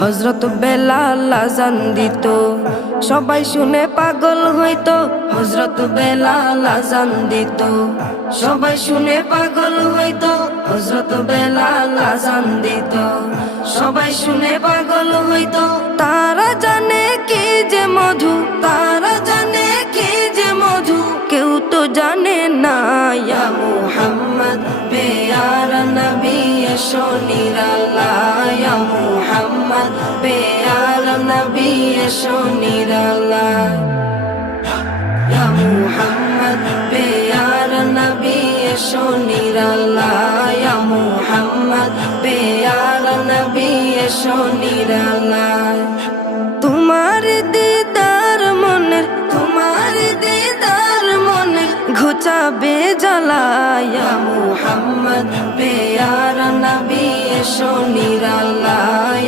হযরত বেলাল আযান দিত, সবাই শুনে পাগল হইতো। হযরত বেলাল আযান দিত, সবাই শুনে পাগল হইতো। হযরত বেলাল আযান দিত, সবাই শুনে পাগল হইতো। তারা জানে কি যে মধু, তারা জানে কি যে মধু, কেউ তো জানে না। ইয়া মুহাম্মদ পেয়ারা নবী এসো নিরালায়, ইয়া মুহাম্মদ পেয়ারা নবী এসো নিরালায়, ইয়া মুহাম্মদ পেয়ারা নবী এসো নিরালায়, ইয়া মুহাম্মদ পেয়ারা নবী এসো নিরালায়। তোমার দিদার মনের, তোমার দিদার মনের ঘুচাবে জ্বালা। ইয়া মুহাম্মদ পেয়ারা নবী এসো নিরালায়।